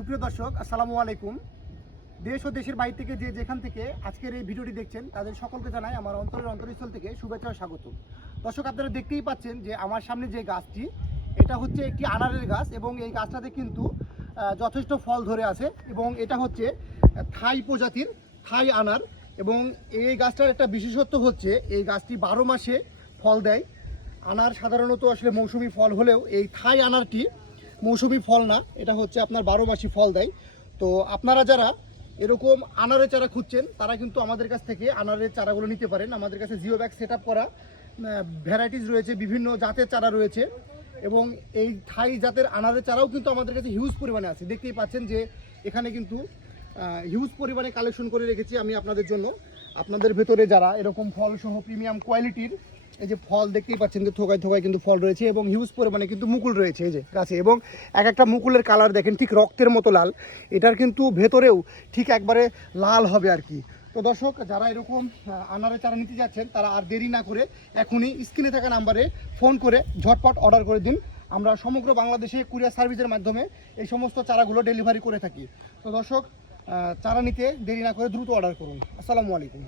সুপ্রিয় দর্শক, আসসালামু আলাইকুম। দেশ ও দেশের বাইরে থেকে যে যেখান থেকে আজকের এই ভিডিওটি দেখছেন তাদের সকলকে জানাই আমার অন্তরস্থল থেকে শুভেচ্ছা ও স্বাগত। দর্শক, আপনারা দেখতেই পাচ্ছেন যে আমার সামনে যে গাছটি, এটা হচ্ছে একটি আনারের গাছ এবং এই গাছটাতে কিন্তু যথেষ্ট ফল ধরে আছে এবং এটা হচ্ছে থাই প্রজাতির থাই আনার। এবং এই গাছটার একটা বিশেষত্ব হচ্ছে এই গাছটি 12 মাসে ফল দেয়। আনার সাধারণত আসলে মৌসুমি ফল হলেও এই থাই আনারটি মৌসুমি ফল না, এটা হচ্ছে আপনার 12 মাসই ফল দেয়। তো আপনারা যারা এরকম আনারের চারা খুঁজছেন তারা কিন্তু আমাদের কাছ থেকে আনারের চারাগুলো নিতে পারেন। আমাদের কাছে জিও ব্যাগ সেট আপ করা ভ্যারাইটিস রয়েছে, বিভিন্ন জাতের চারা রয়েছে এবং এই থাই জাতের আনারের চারাও কিন্তু আমাদের কাছে হিউজ পরিমাণে আছে। দেখতেই পাচ্ছেন যে এখানে কিন্তু হিউজ পরিমাণে কালেকশন করে রেখেছি আমি আপনাদের জন্য। আপনাদের ভেতরে যারা এরকম ফল সহ প্রিমিয়াম কোয়ালিটির এই যে ফল দেখতেই পাচ্ছেন যে থোকায় থোকায় কিন্তু ফল রয়েছে এবং হিউজ পরিমাণে কিন্তু মুকুল রয়েছে এই যে গাছে। এবং এক একটা মুকুলের কালার দেখেন ঠিক রক্তের মতো লাল, এটার কিন্তু ভেতরেও ঠিক একবারে লাল হবে আর কি। তো দর্শক, যারা এরকম আনারের চারা নিতে যাচ্ছেন তারা আর দেরি না করে এখনই স্ক্রিনে থাকা নাম্বারে ফোন করে ঝটপট অর্ডার করে দিন। আমরা সমগ্র বাংলাদেশে কুরিয়ার সার্ভিসের মাধ্যমে এই সমস্ত চারাগুলো ডেলিভারি করে থাকি। তো দর্শক, চারা নিতে দেরি না করে দ্রুত অর্ডার করুন। আসসালামু আলাইকুম।